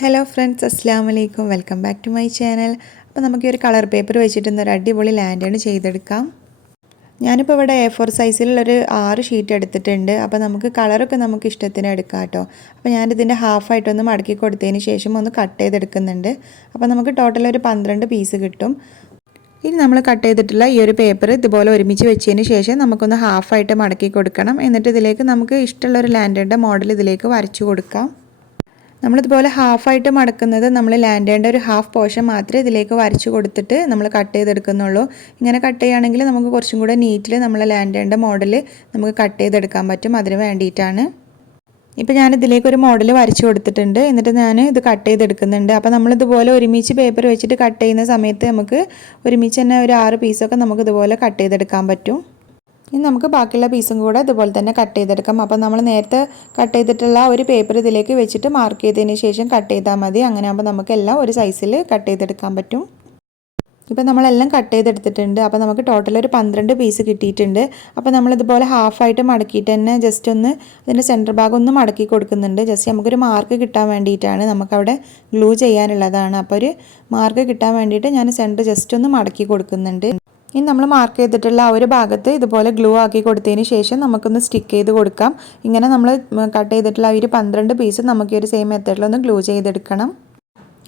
Hello friends അസ്സാം വലൈക്കും welcome back to my channel അപ്പോൾ നമുക്ക് ഒരു കളർ പേപ്പർ വെച്ചിട്ട് ഒരു അടിപൊളി ലാൻഡേൺ ചെയ്തെടുക്കാം. ഞാനിപ്പോൾ ഇവിടെ എ ഫോർ സൈസിലുള്ളൊരു ആറ് ഷീറ്റ് എടുത്തിട്ടുണ്ട്. അപ്പോൾ നമുക്ക് കളറൊക്കെ നമുക്ക് ഇഷ്ടത്തിന് എടുക്കാം കേട്ടോ. അപ്പോൾ ഞാനിതിന്റെ ഹാഫായിട്ടൊന്ന് മടക്കി കൊടുത്തതിന് ശേഷം ഒന്ന് കട്ട് ചെയ്തെടുക്കുന്നുണ്ട്. അപ്പോൾ നമുക്ക് ടോട്ടൽ ഒരു പന്ത്രണ്ട് പീസ് കിട്ടും. ഇനി നമ്മൾ കട്ട് ചെയ്തിട്ടുള്ള ഈ ഒരു പേപ്പർ ഇതുപോലെ ഒരുമിച്ച് വെച്ചതിന് ശേഷം നമുക്കൊന്ന് ഹാഫായിട്ട് മടക്കി കൊടുക്കണം. എന്നിട്ട് ഇതിലേക്ക് നമുക്ക് ഇഷ്ടമുള്ള ഒരു ലാൻഡേന്റെ മോഡൽ ഇതിലേക്ക് വരച്ചു കൊടുക്കാം. നമ്മളിതുപോലെ ഹാഫായിട്ട് മടക്കുന്നത് നമ്മൾ ലാൻഡേണ്ട ഒരു ഹാഫ് പോർഷൻ മാത്രമേ ഇതിലേക്ക് വരച്ച് കൊടുത്തിട്ട് നമ്മൾ കട്ട് ചെയ്തെടുക്കുന്നുള്ളൂ. ഇങ്ങനെ കട്ട് ചെയ്യുകയാണെങ്കിൽ നമുക്ക് കുറച്ചും കൂടെ നീറ്റിൽ നമ്മൾ ലാൻഡേണ്ട മോഡൽ നമുക്ക് കട്ട് ചെയ്തെടുക്കാൻ പറ്റും. അതിന് വേണ്ടിയിട്ടാണ്. ഇപ്പോൾ ഞാൻ ഇതിലേക്ക് ഒരു മോഡൽ വരച്ചു കൊടുത്തിട്ടുണ്ട്. എന്നിട്ട് ഞാൻ ഇത് കട്ട് ചെയ്തെടുക്കുന്നുണ്ട്. അപ്പോൾ നമ്മളിതുപോലെ ഒരുമിച്ച് പേപ്പർ വെച്ചിട്ട് കട്ട് ചെയ്യുന്ന സമയത്ത് നമുക്ക് ഒരുമിച്ച് തന്നെ ഒരു ആറ് പീസൊക്കെ നമുക്ക് ഇതുപോലെ കട്ട് ചെയ്തെടുക്കാൻ പറ്റും. ഇനി നമുക്ക് ബാക്കിയുള്ള പീസും കൂടെ ഇതുപോലെ തന്നെ കട്ട് ചെയ്തെടുക്കാം. അപ്പോൾ നമ്മൾ നേരത്തെ കട്ട് ചെയ്തിട്ടുള്ള ഒരു പേപ്പർ ഇതിലേക്ക് വെച്ചിട്ട് മാർക്ക് ചെയ്തതിന് ശേഷം കട്ട് ചെയ്താൽ മതി. അങ്ങനെ ആകുമ്പോൾ നമുക്ക് എല്ലാം ഒരു സൈസിൽ കട്ട് ചെയ്തെടുക്കാൻ പറ്റും. ഇപ്പോൾ നമ്മളെല്ലാം കട്ട് ചെയ്തെടുത്തിട്ടുണ്ട്. അപ്പോൾ നമുക്ക് ടോട്ടൽ ഒരു പന്ത്രണ്ട് പീസ് കിട്ടിയിട്ടുണ്ട്. അപ്പോൾ നമ്മളിതുപോലെ ഹാഫായിട്ട് മടക്കിയിട്ട് തന്നെ ജസ്റ്റ് ഒന്ന് അതിന്റെ സെന്റർ ഭാഗം ഒന്ന് മടക്കി കൊടുക്കുന്നുണ്ട്. ജസ്റ്റ് നമുക്കൊരു മാർക്ക് കിട്ടാൻ വേണ്ടിയിട്ടാണ് നമുക്കവിടെ ഗ്ലൂ ചെയ്യാനുള്ളതാണ്. അപ്പോൾ ഒരു മാർക്ക് കിട്ടാൻ വേണ്ടിയിട്ട് ഞാൻ സെന്റർ ജസ്റ്റ് ഒന്ന് മടക്കി കൊടുക്കുന്നുണ്ട്. ഇനി നമ്മൾ മാർക്ക് ചെയ്തിട്ടുള്ള ആ ഒരു ഭാഗത്ത് ഇതുപോലെ ഗ്ലൂ ആക്കി കൊടുത്തതിന് ശേഷം നമുക്കൊന്ന് സ്റ്റിക്ക് ചെയ്ത് കൊടുക്കാം. ഇങ്ങനെ നമ്മൾ കട്ട് ചെയ്തിട്ടുള്ള ആ ഒരു പന്ത്രണ്ട് പീസ് നമുക്ക് ഈ ഒരു സെയിം മെത്തേഡിലൊന്ന് ഗ്ലൂ ചെയ്തെടുക്കണം.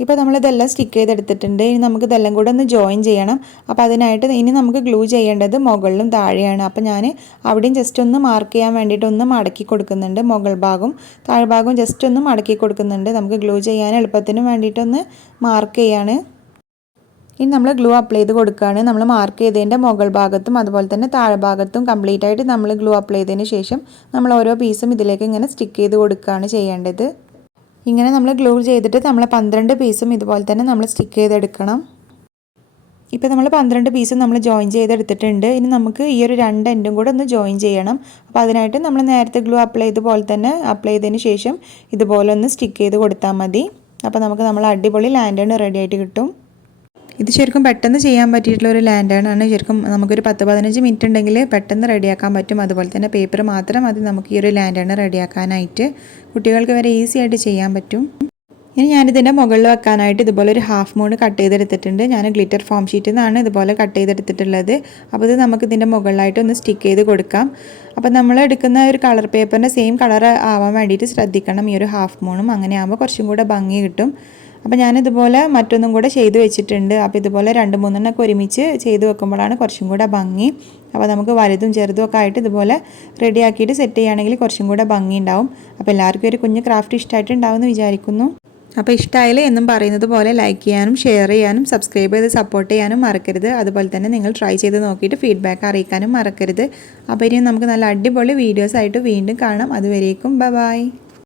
ഇപ്പോൾ നമ്മളിതെല്ലാം സ്റ്റിക്ക് ചെയ്തെടുത്തിട്ടുണ്ട്. ഇനി നമുക്ക് ഇതെല്ലാം കൂടെ ഒന്ന് ജോയിൻ ചെയ്യണം. അപ്പോൾ അതിനായിട്ട് ഇനി നമുക്ക് ഗ്ലൂ ചെയ്യേണ്ടത് മുകളിലും താഴെയാണ്. അപ്പോൾ ഞാൻ അവിടെയും ജസ്റ്റ് ഒന്ന് മാർക്ക് ചെയ്യാൻ വേണ്ടിയിട്ട് ഒന്ന് മടക്കി കൊടുക്കുന്നുണ്ട് മുകൾ ഭാഗവും താഴ്ഭാഗവും ജസ്റ്റ് ഒന്ന് മടക്കി കൊടുക്കുന്നുണ്ട്. നമുക്ക് ഗ്ലൂ ചെയ്യാൻ എളുപ്പത്തിന് വേണ്ടിയിട്ടൊന്ന് മാർക്ക് ചെയ്യാണ്. ഇനി നമ്മൾ ഗ്ലൂ അപ്ലൈ ചെയ്ത് കൊടുക്കുകയാണ് നമ്മൾ മാർക്ക് ചെയ്തതിന്റെ മുകൾ ഭാഗത്തും അതുപോലെ തന്നെ താഴ്ഭാഗത്തും കംപ്ലീറ്റ് ആയിട്ട് നമ്മൾ ഗ്ലൂ അപ്ലൈ ചെയ്തതിന് ശേഷം നമ്മൾ ഓരോ പീസും ഇതിലേക്ക് ഇങ്ങനെ സ്റ്റിക്ക് ചെയ്ത് കൊടുക്കുകയാണ് ചെയ്യേണ്ടത്. ഇങ്ങനെ നമ്മൾ ഗ്ലൂ ചെയ്തിട്ട് നമ്മൾ പന്ത്രണ്ട് പീസും ഇതുപോലെ തന്നെ നമ്മൾ സ്റ്റിക്ക് ചെയ്തെടുക്കണം. ഇപ്പോൾ നമ്മൾ പന്ത്രണ്ട് പീസും നമ്മൾ ജോയിൻ ചെയ്തെടുത്തിട്ടുണ്ട്. ഇനി നമുക്ക് ഈ ഒരു രണ്ട് എൻഡും കൂടെ ഒന്ന് ജോയിൻ ചെയ്യണം. അപ്പോൾ അതിനായിട്ട് നമ്മൾ നേരത്തെ ഗ്ലൂ അപ്ലൈ ചെയ്ത പോലെ തന്നെ അപ്ലൈ ചെയ്തതിന് ശേഷം ഇതുപോലെ ഒന്ന് സ്റ്റിക്ക് ചെയ്ത് കൊടുത്താൽ മതി. അപ്പോൾ നമുക്ക് നമ്മൾ അടിപൊളി ലാൻഡേൺ റെഡി ആയിട്ട് കിട്ടും. ഇത് ശരിക്കും പെട്ടെന്ന് ചെയ്യാൻ പറ്റിയിട്ടുള്ള ഒരു ലാൻഡ് ആണ് ശരിക്കും നമുക്കൊരു പത്ത് പതിനഞ്ച് മിനിറ്റ് ഉണ്ടെങ്കിൽ പെട്ടെന്ന് റെഡിയാക്കാൻ പറ്റും. അതുപോലെ തന്നെ പേപ്പർ മാത്രം മതി നമുക്ക് ഈ ഒരു ലാൻഡ് ആണ് റെഡിയാക്കാനായിട്ട്. കുട്ടികൾക്ക് വരെ ഈസി ആയിട്ട് ചെയ്യാൻ പറ്റും. ഇനി ഞാനിതിന്റെ മുകളിൽ വെക്കാനായിട്ട് ഇതുപോലെ ഒരു ഹാഫ് മൂൺ കട്ട് ചെയ്തെടുത്തിട്ടുണ്ട്. ഞാൻ ഗ്ലിറ്റർ ഫോം ഷീറ്റിൽ നിന്നാണ് ഇതുപോലെ കട്ട് ചെയ്തെടുത്തിട്ടുള്ളത്. അപ്പോൾ ഇത് നമുക്ക് ഇതിന്റെ മുകളിലായിട്ട് ഒന്ന് സ്റ്റിക്ക് ചെയ്ത് കൊടുക്കാം. അപ്പോൾ നമ്മൾ എടുക്കുന്ന ഒരു കളർ പേപ്പറിന്റെ സെയിം കളർ ആവാൻ വേണ്ടിയിട്ട് ശ്രദ്ധിക്കണം. ഈ ഒരു ഹാഫ് മൂണും. അങ്ങനെ ആകുമ്പോൾ കുറച്ചും കൂടെ ഭംഗി കിട്ടും. അപ്പോൾ ഞാനിതുപോലെ മറ്റൊന്നും കൂടെ ചെയ്ത് വെച്ചിട്ടുണ്ട്. അപ്പോൾ ഇതുപോലെ രണ്ട് മൂന്നെണ്ണമൊക്കെ ഒരുമിച്ച് ചെയ്ത് വെക്കുമ്പോഴാണ് കുറച്ചും കൂടെ ഭംഗി. അപ്പോൾ നമുക്ക് വലുതും ചെറുതും ഒക്കെ ആയിട്ട് ഇതുപോലെ റെഡി ആക്കിയിട്ട് സെറ്റ് ചെയ്യുകയാണെങ്കിൽ കുറച്ചും കൂടെ ഭംഗി ഉണ്ടാവും. അപ്പോൾ എല്ലാവർക്കും ഒരു കുഞ്ഞ് ക്രാഫ്റ്റ് ഇഷ്ടമായിട്ട് ഉണ്ടാവുമെന്ന് വിചാരിക്കുന്നു. അപ്പോൾ ഇഷ്ടമായാലും എന്നും പറയുന്നത് പോലെ ലൈക്ക് ചെയ്യാനും ഷെയർ ചെയ്യാനും സബ്സ്ക്രൈബ് ചെയ്ത് സപ്പോർട്ട് ചെയ്യാനും മറക്കരുത്. അതുപോലെ തന്നെ നിങ്ങൾ ട്രൈ ചെയ്ത് നോക്കിയിട്ട് ഫീഡ്ബാക്ക് അറിയിക്കാനും മറക്കരുത്. അപ്പോൾ ഇനി നമുക്ക് നല്ല അടിപൊളി വീഡിയോസായിട്ട് വീണ്ടും കാണാം. അതുവരേക്കും ബൈ